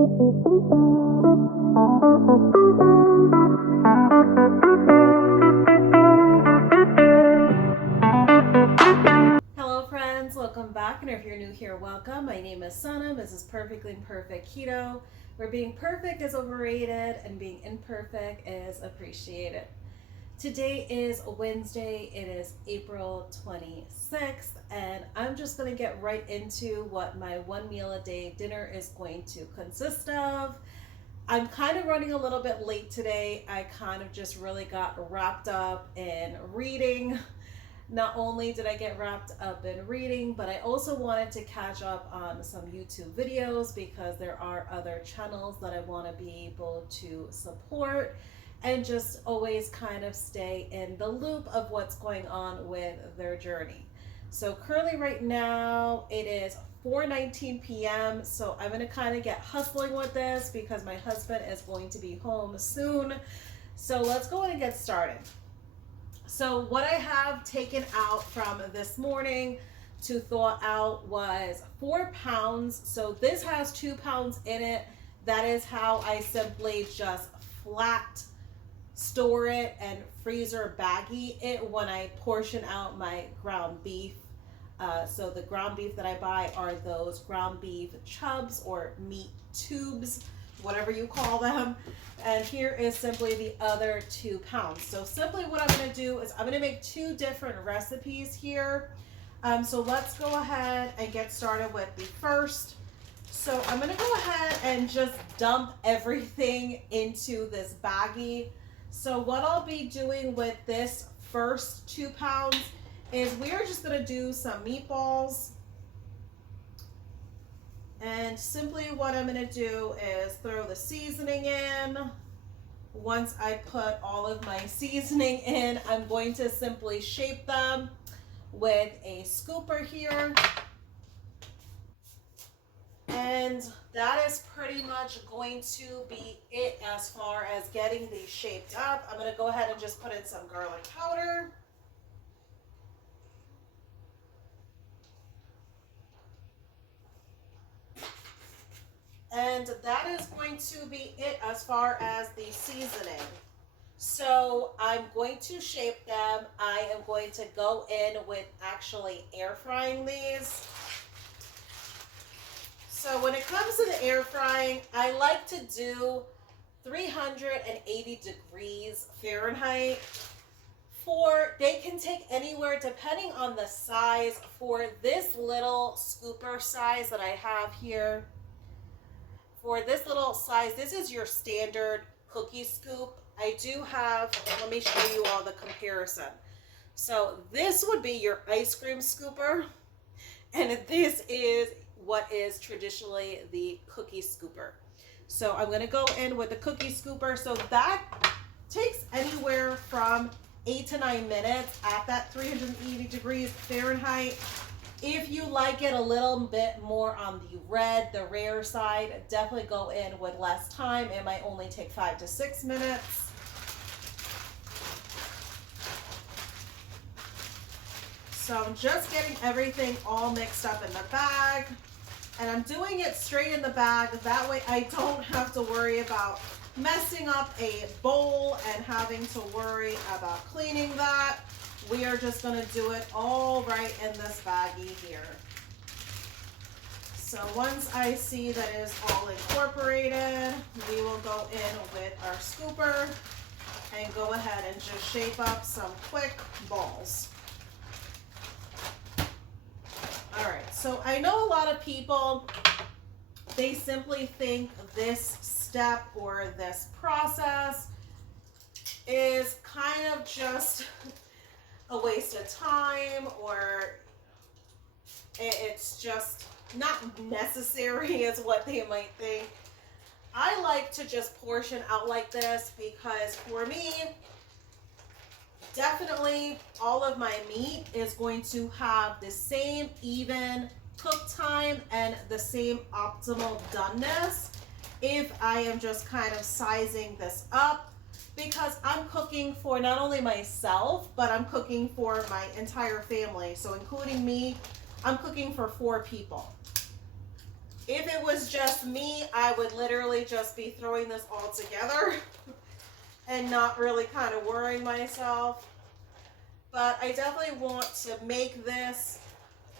Hello friends, welcome back, and if you're new here, welcome. My name is Sana, mrs.perfectly.imperfect.keto, where being perfect is overrated and being imperfect is appreciated. Today is Wednesday, it is April 26th, and I'm just going to get right into what my one meal a day dinner is going to consist of. I'm kind of running a little bit late today. I kind of just really got wrapped up in reading. Not only did I get wrapped up in reading, but I also wanted to catch up on some YouTube videos because there are other channels that I want to be able to support and just always kind of stay in the loop of what's going on with their journey. So currently right now it is 4:19 p.m. So I'm going to kind of get hustling with this because my husband is going to be home soon. So let's go ahead and get started. So what I have taken out from this morning to thaw out was 4 pounds. So this has 2 pounds in it. That is how I simply just flat store it and freezer baggie it when I portion out my ground beef. So the ground beef that I buy are those ground beef chubs or meat tubes, whatever you call them. And here is simply the other 2 pounds. So simply what I'm going to do is I'm going to make 2 different recipes here. So let's go ahead and get started with the first. So I'm going to go ahead and just dump everything into this baggie. So what I'll be doing with this first 2 pounds is we are just going to do some meatballs. And simply what I'm going to do is throw the seasoning in. Once I put all of my seasoning in, I'm going to simply shape them with a scooper here. And that is pretty much going to be it as far as getting these shaped up. I'm going to go ahead and just put in some garlic powder. And that is going to be it as far as the seasoning. So I'm going to shape them. I am going to go in with actually air frying these. So when it comes to the air frying, I like to do 380 degrees Fahrenheit. They can take anywhere depending on the size. For this little scooper size that I have here, for this little size, this is your standard cookie scoop. I do have, let me show you all the comparison. So this would be your ice cream scooper, and this is what is traditionally the cookie scooper. So I'm going to go in with the cookie scooper. So that takes anywhere from 8 to 9 minutes at that 380 degrees Fahrenheit. If you like it a little bit more on the rare side, definitely go in with less time. It might only take 5 to 6 minutes. So I'm just getting everything all mixed up in the bag. And I'm doing it straight in the bag. That way I don't have to worry about messing up a bowl and having to worry about cleaning that. We are just going to do it all right in this baggie here. So once I see that it is all incorporated, we will go in with our scooper and go ahead and just shape up some quick balls. All right, so I know a lot of people, they simply think this step or this process is kind of just a waste of time, or it's just not necessary is what they might think. I like to just portion out like this because for me, definitely all of my meat is going to have the same even cook time and the same optimal doneness if I am just kind of sizing this up, because I'm cooking for not only myself, but I'm cooking for my entire family. So including me, I'm cooking for 4 people. If it was just me, I would literally just be throwing this all together and not really kind of worrying myself. But I definitely want to make this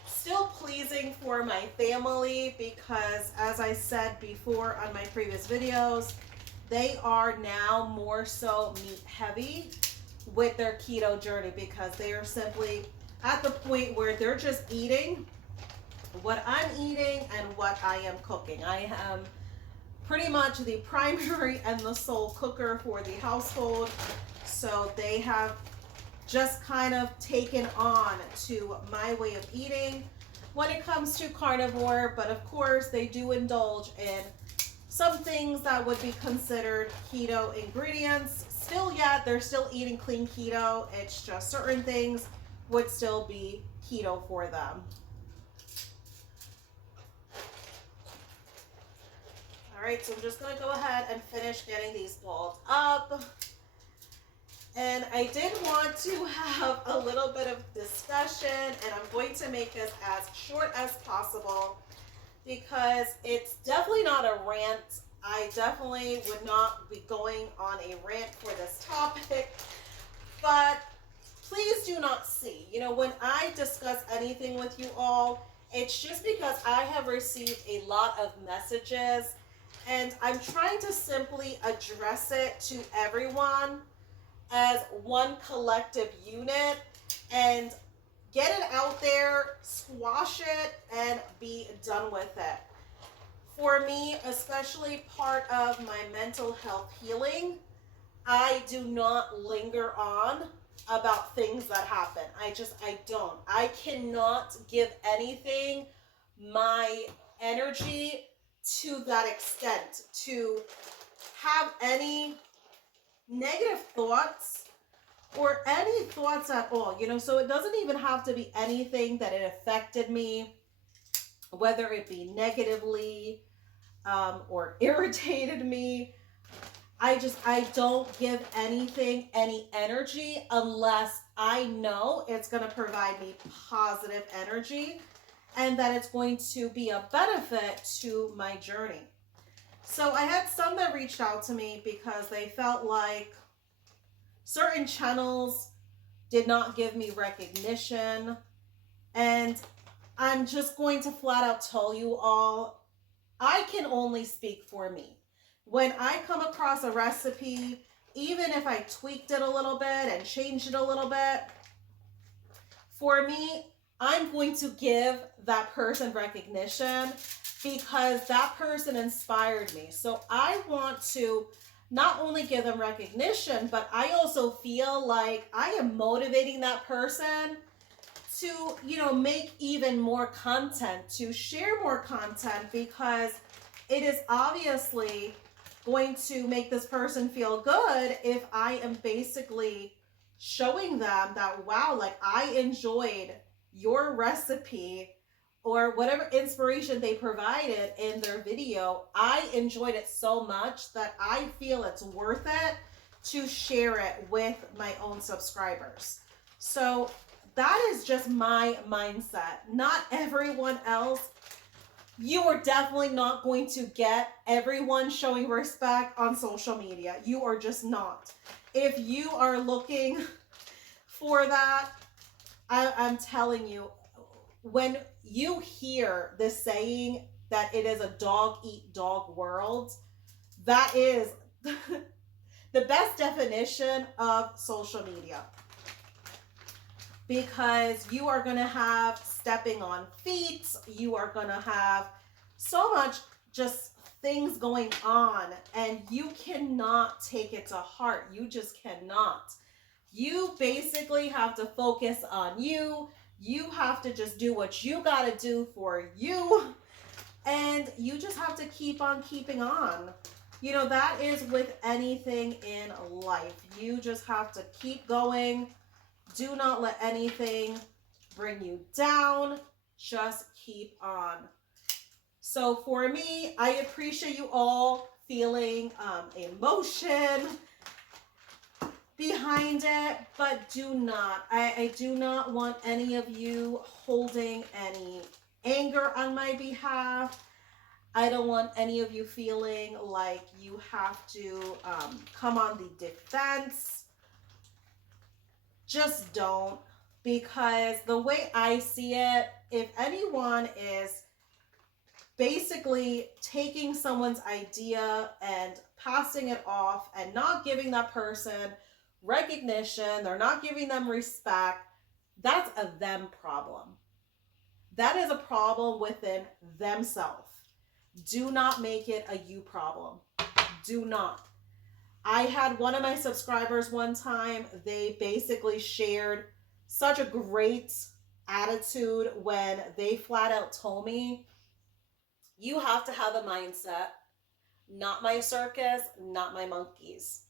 still pleasing for my family because, as I said before on my previous videos, they are now more so meat heavy with their keto journey because they are simply at the point where they're just eating what I'm eating and what I am cooking. I am pretty much the primary and the sole cooker for the household, so they have just kind of taken on to my way of eating when it comes to carnivore. But of course they do indulge in some things that would be considered keto ingredients. Still yet, they're still eating clean keto. It's just certain things would still be keto for them. All right, so I'm just gonna go ahead and finish getting these balled up. And I did want to have a little bit of discussion, and I'm going to make this as short as possible because it's definitely not a rant. I definitely would not be going on a rant for this topic, but please do not see. You know, when I discuss anything with you all, it's just because I have received a lot of messages and I'm trying to simply address it to everyone as one collective unit and get it out there, squash it, and be done with it. For me, especially part of my mental health healing, I do not linger on about things that happen. I don't. I cannot give anything my energy to that extent, to have any negative thoughts or any thoughts at all, you know. So it doesn't even have to be anything that it affected me, whether it be negatively or irritated me. I don't give anything any energy unless I know it's going to provide me positive energy and that it's going to be a benefit to my journey. So I had some that reached out to me because they felt like certain channels did not give me recognition. And I'm just going to flat out tell you all, I can only speak for me. When I come across a recipe, even if I tweaked it a little bit and changed it a little bit, for me, I'm going to give that person recognition because that person inspired me. So I want to not only give them recognition, but I also feel like I am motivating that person to, you know, make even more content, to share more content, because it is obviously going to make this person feel good if I am basically showing them that, wow, like I enjoyed your recipe or whatever inspiration they provided in their video. I enjoyed it so much that I feel it's worth it to share it with my own subscribers. So that is just my mindset. Not everyone else. You are definitely not going to get everyone showing respect on social media. You are just not. If you are looking for that, I'm telling you, when you hear the saying that it is a dog eat dog world, that is the best definition of social media. Because you are going to have stepping on feet, you are going to have so much just things going on, and you cannot take it to heart. You just cannot. You basically have to focus on you. You have to just do what you got to do for you, and you just have to keep on keeping on. You know, that is with anything in life. You just have to keep going. Do not let anything bring you down. Just keep on. So for me, I appreciate you all feeling emotion behind it, but do not. I do not want any of you holding any anger on my behalf. I don't want any of you feeling like you have to come on the defense. Just don't. Because the way I see it, if anyone is basically taking someone's idea and passing it off and not giving that person recognition, they're not giving them respect, that's a them problem. That is a problem within themselves. Do not make it a you problem. Do not. I had one of my subscribers one time, they basically shared such a great attitude when they flat out told me, you have to have a mindset, not my circus, not my monkeys.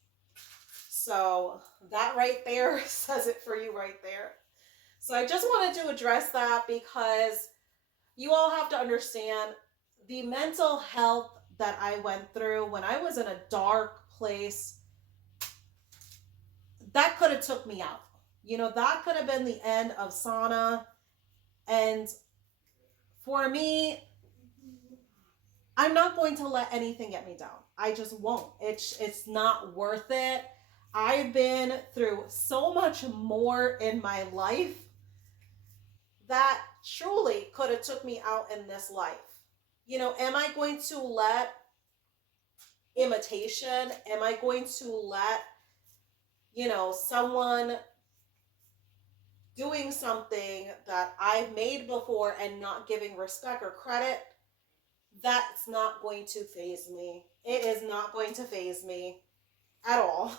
So that right there says it for you right there. So I just wanted to address that because you all have to understand the mental health that I went through when I was in a dark place. That could have took me out. You know, that could have been the end of Sana. And for me, I'm not going to let anything get me down. I just won't. It's not worth it. I've been through so much more in my life that truly could have took me out in this life. You know, am I going to let imitation, am I going to let, you know, someone doing something that I've made before and not giving respect or credit? That's not going to faze me. It is not going to faze me at all.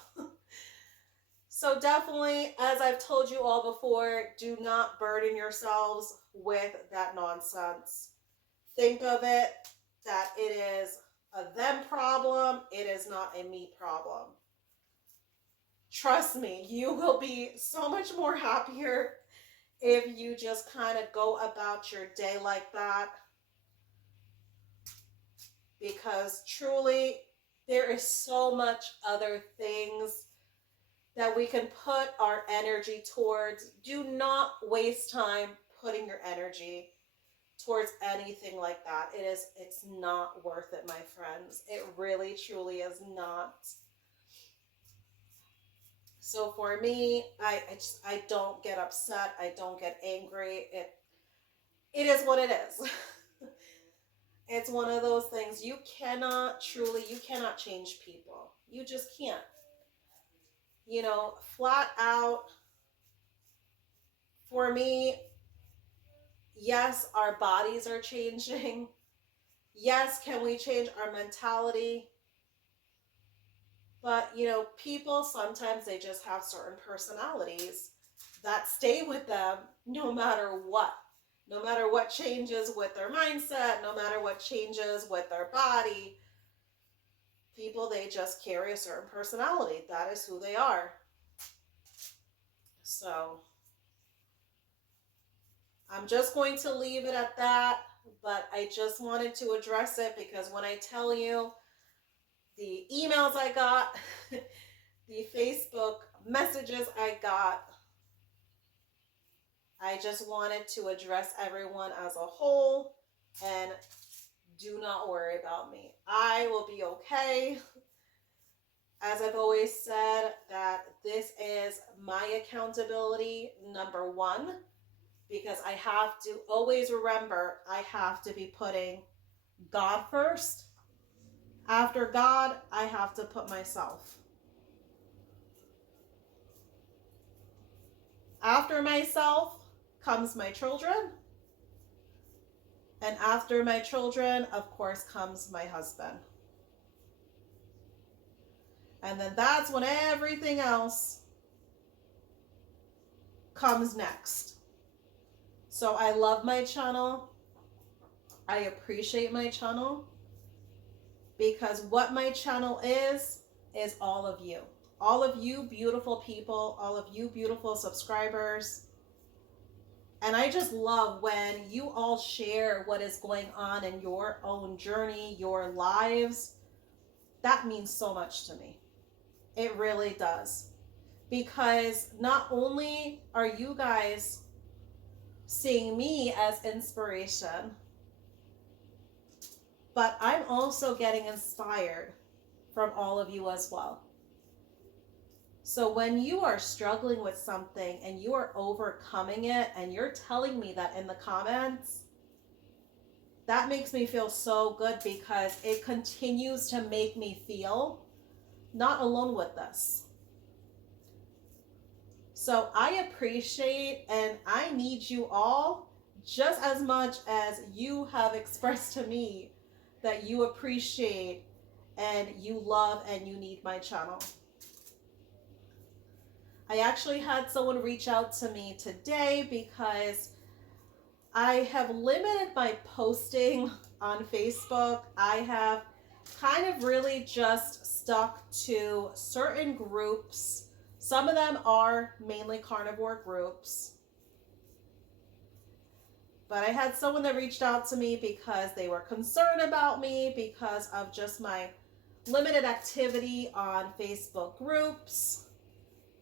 So definitely, as I've told you all before, do not burden yourselves with that nonsense. Think of it that it is a them problem. It is not a me problem. Trust me, you will be so much more happier if you just kind of go about your day like that. Because truly, there is so much other things that we can put our energy towards. Do not waste time putting your energy towards anything like that. It's not worth it, my friends. It really, truly is not. So for me, I don't get upset. I don't get angry. It is what it is. It's one of those things. You cannot change people. You just can't. You know, flat out, for me, yes, our bodies are changing. Yes, can we change our mentality? But, you know, people sometimes they just have certain personalities that stay with them no matter what. No matter what changes with their mindset, no matter what changes with their body, people, they just carry a certain personality. That is who they are. So I'm just going to leave it at that, but I just wanted to address it because when I tell you the emails I got, the Facebook messages I got, I just wanted to address everyone as a whole and do not worry about me. I will be okay. As I've always said, that this is my accountability, number one, because I have to always remember I have to be putting God first. After God, I have to put myself. After myself comes my children. And after my children, of course, comes my husband. And then that's when everything else comes next. So I love my channel. I appreciate my channel. Because what my channel is all of you. All of you beautiful people, all of you beautiful subscribers. And I just love when you all share what is going on in your own journey, your lives. That means so much to me. It really does. Because not only are you guys seeing me as inspiration, but I'm also getting inspired from all of you as well. So when you are struggling with something and you are overcoming it and you're telling me that in the comments, that makes me feel so good, because it continues to make me feel not alone with this. So I appreciate and I need you all just as much as you have expressed to me that you appreciate and you love and you need my channel. I actually had someone reach out to me today because I have limited my posting on Facebook. I have kind of really just stuck to certain groups. Some of them are mainly carnivore groups. But I had someone that reached out to me because they were concerned about me because of just my limited activity on Facebook groups.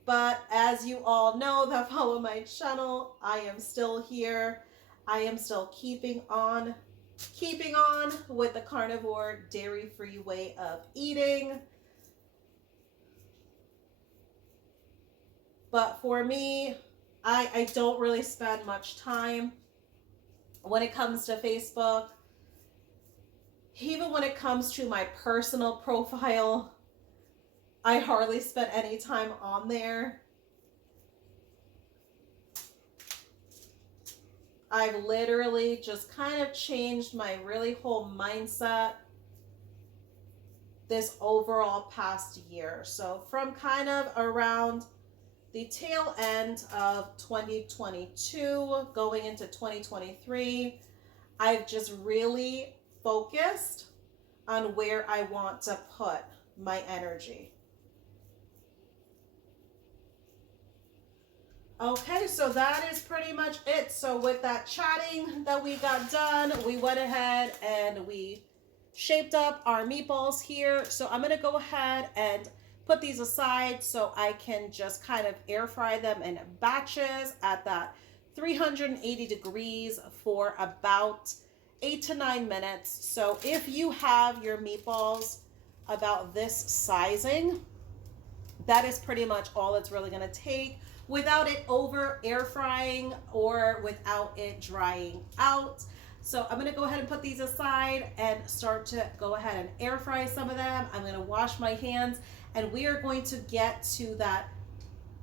But as you all know that follow my channel, I am still here. I am still keeping on with the carnivore, dairy-free way of eating. But for me, I don't really spend much time when it comes to Facebook. Even when it comes to my personal profile, I hardly spend any time on there. I've literally just kind of changed my really whole mindset this overall past year. So from kind of around the tail end of 2022 going into 2023, I've just really focused on where I want to put my energy. Okay, so that is pretty much it. So with that chatting that we got done, we went ahead and we shaped up our meatballs here. So I'm going to go ahead and put these aside so I can just kind of air fry them in batches at that 380 degrees for about 8 to 9 minutes. So if you have your meatballs about this sizing, that is pretty much all it's really going to take, without it over air frying or without it drying out. So I'm going to go ahead and put these aside and start to go ahead and air fry some of them. I'm going to wash my hands, and we are going to get to that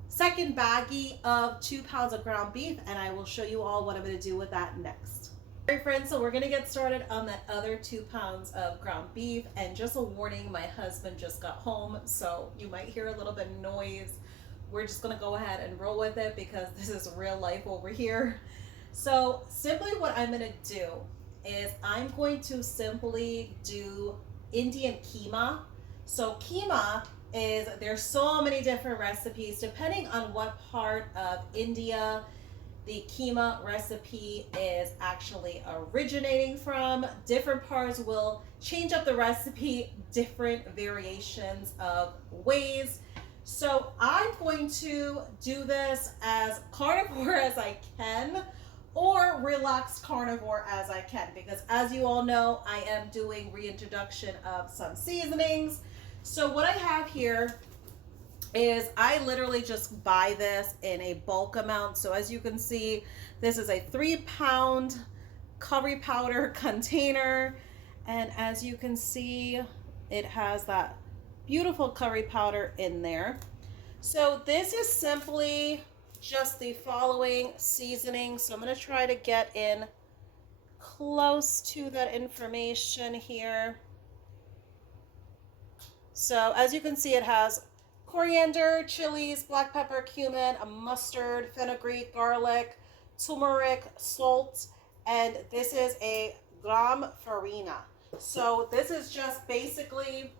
second baggie of 2 pounds of ground beef, and I will show you all what I'm going to do with that next. All right, friends, so we're going to get started on that other 2 pounds of ground beef. And just a warning, my husband just got home, so you might hear a little bit of noise. We're just going to go ahead and roll with it because this is real life over here. So simply what I'm going to do is I'm going to simply do Indian keema. So keema is, there's so many different recipes depending on what part of India the keema recipe is actually originating from. Different parts will change up the recipe, different variations of ways. So I'm going to do this as carnivore as I can, or relaxed carnivore as I can, because as you all know, I am doing reintroduction of some seasonings. So what I have here is I literally just buy this in a bulk amount. So as you can see, this is a 3 pound curry powder container. And as you can see, it has that beautiful curry powder in there. So this is simply just the following seasoning. So I'm going to try to get in close to that information here. So as you can see, it has coriander, chilies, black pepper, cumin, a mustard, fenugreek, garlic, turmeric, salt, and this is a gram farina. So this is just basically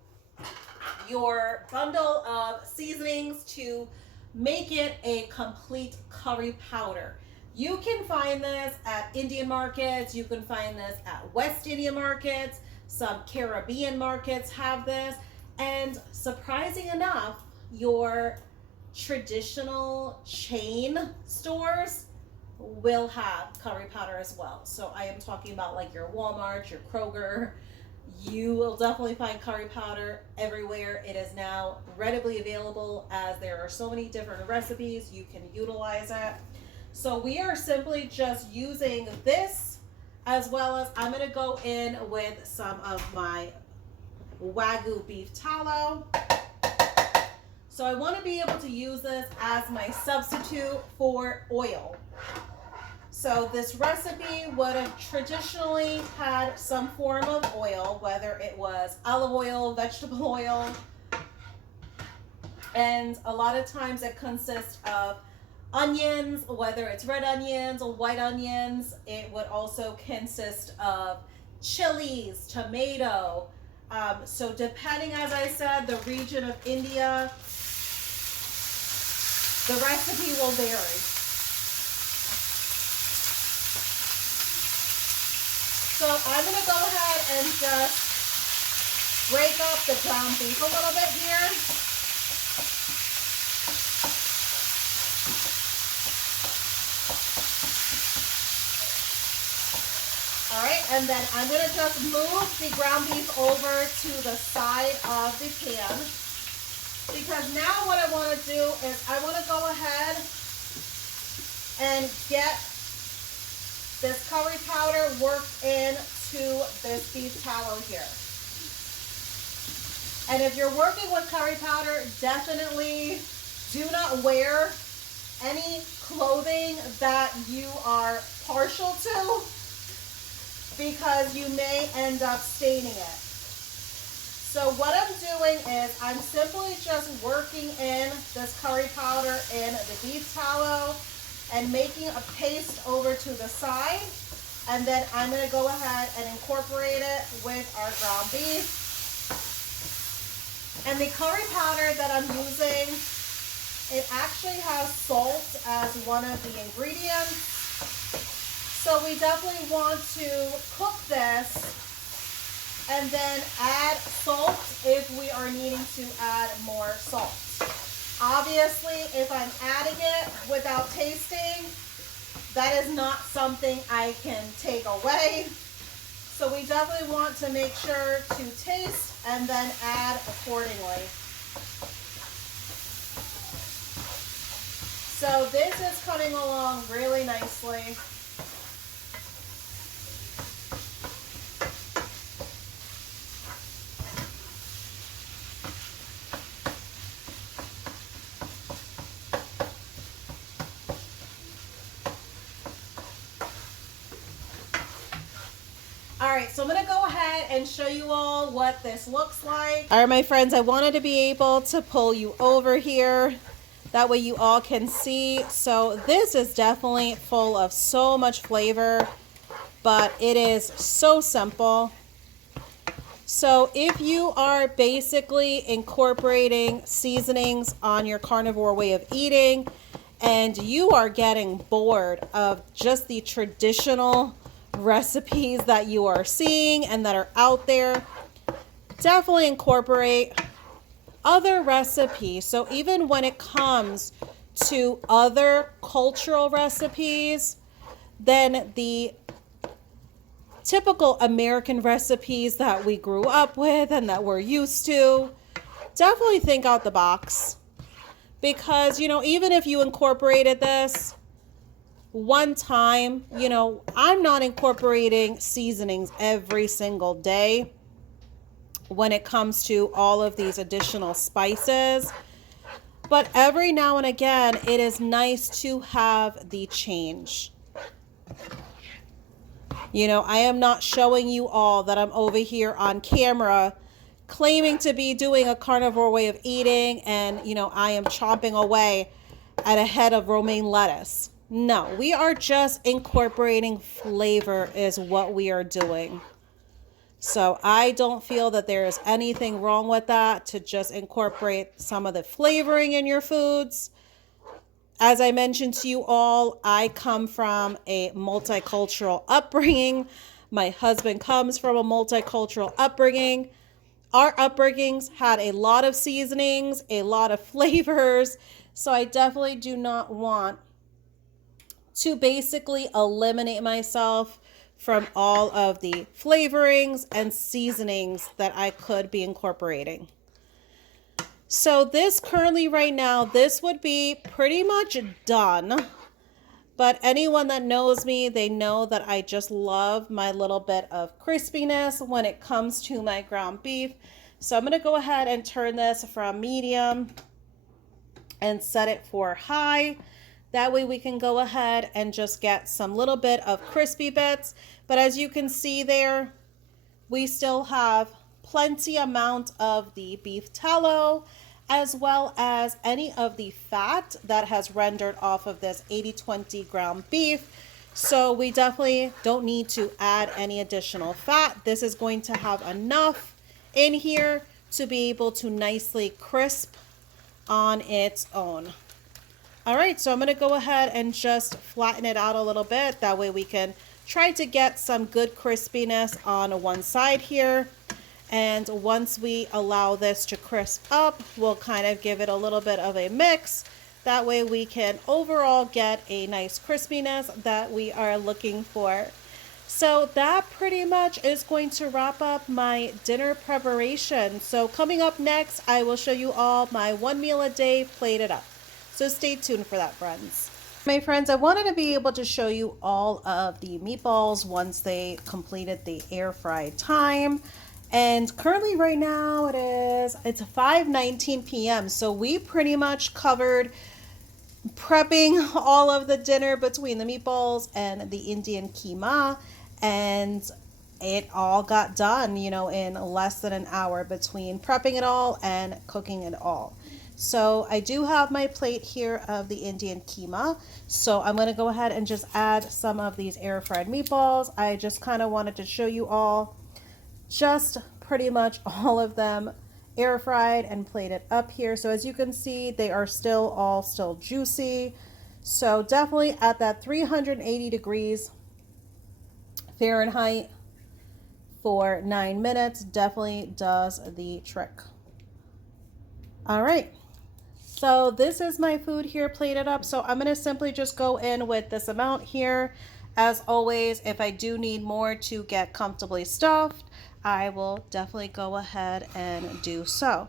your bundle of seasonings to make it a complete curry powder. You can find this at Indian markets. You can find this at West Indian markets. Some Caribbean markets have this. And surprising enough, your traditional chain stores will have curry powder as well. So I am talking about like your Walmart, your Kroger, You will definitely find curry powder everywhere. It is now readily available as there are so many different recipes. You can utilize it. So we are simply just using this, as well as I'm going to go in with some of my Wagyu beef tallow. So I want to be able to use this as my substitute for oil. So this recipe would have traditionally had some form of oil, whether it was olive oil, vegetable oil, and a lot of times it consists of onions, whether it's red onions or white onions. It would also consist of chilies, tomato. So depending, as I said, the region of India, the recipe will vary. So I'm going to go ahead and just break up the ground beef a little bit here. All right, and then I'm going to just move the ground beef over to the side of the pan, because now what I want to do is I want to go ahead and get this curry powder worked into this beef tallow here. And if you're working with curry powder, definitely do not wear any clothing that you are partial to, because you may end up staining it. So what I'm doing is I'm simply just working in this curry powder in the beef tallow and making a paste over to the side, and then I'm going to go ahead and incorporate it with our ground beef. And the curry powder that I'm using, it actually has salt as one of the ingredients. So we definitely want to cook this and then add salt if we are needing to add more salt. Obviously, if I'm adding it without tasting, that is not something I can take away. So we definitely want to make sure to taste and then add accordingly. So this is coming along really nicely. All right, so I'm going to go ahead and show you all what this looks like. All right, my friends, I wanted to be able to pull you over here. That way you all can see. So this is definitely full of so much flavor, but it is so simple. So if you are basically incorporating seasonings on your carnivore way of eating and you are getting bored of just the traditional recipes that you are seeing and that are out there, definitely incorporate other recipes. So even when it comes to other cultural recipes than the typical American recipes that we grew up with and that we're used to, definitely think out the box. Because, you know, even if you incorporated this one time, you know, I'm not incorporating seasonings every single day when it comes to all of these additional spices. But every now and again, it is nice to have the change. You know, I am not showing you all that I'm over here on camera claiming to be doing a carnivore way of eating and, you know, I am chomping away at a head of romaine lettuce. No, we are just incorporating flavor is what we are doing. So I don't feel that there is anything wrong with that, to just incorporate some of the flavoring in your foods. As I mentioned to you all, I come from a multicultural upbringing. My husband comes from a multicultural upbringing. Our upbringings had a lot of seasonings, a lot of flavors. So I definitely do not want to basically eliminate myself from all of the flavorings and seasonings that I could be incorporating. So this currently right now, this would be pretty much done. But anyone that knows me, they know that I just love my little bit of crispiness when it comes to my ground beef. So I'm going to go ahead and turn this from medium and set it for high. That way we can go ahead and just get some little bit of crispy bits. But as you can see there, we still have plenty amount of the beef tallow, as well as any of the fat that has rendered off of this 80-20 ground beef. So we definitely don't need to add any additional fat. This is going to have enough in here to be able to nicely crisp on its own. All right, so I'm going to go ahead and just flatten it out a little bit. That way we can try to get some good crispiness on one side here. And once we allow this to crisp up, we'll kind of give it a little bit of a mix. That way we can overall get a nice crispiness that we are looking for. So that pretty much is going to wrap up my dinner preparation. So coming up next, I will show you all my one meal a day plated up. So stay tuned for that, friends. My friends, I wanted to be able to show you all of the meatballs once they completed the air fry time. And currently right now it's 5:19 p.m. So we pretty much covered prepping all of the dinner between the meatballs and the Indian keema, and it all got done, you know, in less than an hour between prepping it all and cooking it all. So I do have my plate here of the Indian keema. So I'm going to go ahead and just add some of these air fried meatballs. I just kind of wanted to show you all just pretty much all of them air fried and plated up here. So as you can see, they are still juicy. So definitely at that 380 degrees Fahrenheit for 9 minutes definitely does the trick. All right. So this is my food here plated up. So I'm going to simply just go in with this amount here. As always, if I do need more to get comfortably stuffed, I will definitely go ahead and do so.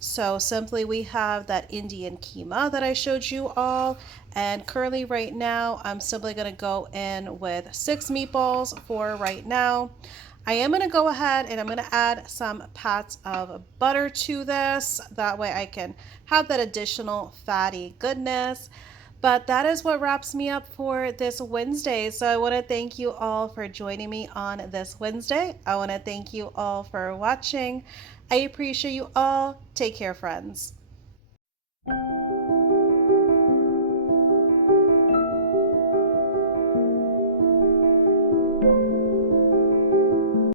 So simply we have that Indian keema that I showed you all. And currently right now, I'm simply going to go in with 6 meatballs for right now. I am going to go ahead and I'm going to add some pats of butter to this. That way I can have that additional fatty goodness. But that is what wraps me up for this Wednesday. So I want to thank you all for joining me on this Wednesday. I want to thank you all for watching. I appreciate you all. Take care, friends.